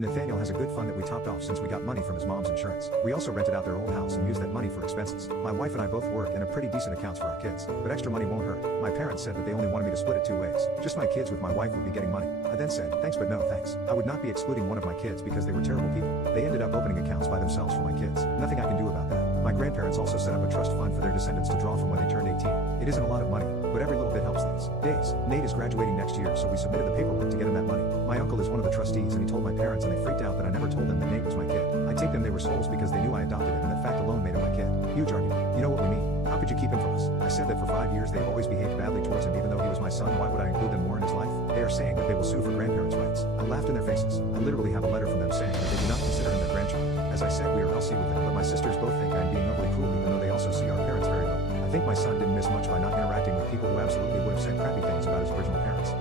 Nathaniel has a good fund that we topped off since we got money from his mom's insurance. We also rented out their old house and used that money for expenses. My wife and I both work and have pretty decent accounts for our kids, but extra money won't hurt. My parents said that they only wanted me to split it 2 ways. Just my kids with my wife would be getting money. I then said, thanks but no thanks. I would not be excluding one of my kids because they were terrible people. They ended up opening accounts by themselves for my kids. Nothing I can do about that. My grandparents also set up a trust fund for their descendants to draw from when they turned 18. It isn't a lot of money, but every little bit helps these days. Nate is graduating next year, so we submitted the paperwork to get him that money. My uncle is one of the trustees and he told my parents and they freaked out that I never told them that Nate was my kid. I take them they were souls because they knew I adopted him and that fact alone made him my kid. Huge argument. You know what we mean? How could you keep him from us? I said that for 5 years they've always behaved badly towards him even though he was my son. Why would I include them more in his life? They are saying that they will sue for grandparents' rights. I laughed in their faces. I literally have a letter from them saying that they do not consider him their grandchild. As I said, we are LC with them, but my sisters both think I am being overly cruel even though they also see our parents very little. I think my son didn't miss much by not interacting with people who absolutely would have said crappy things about his original parents.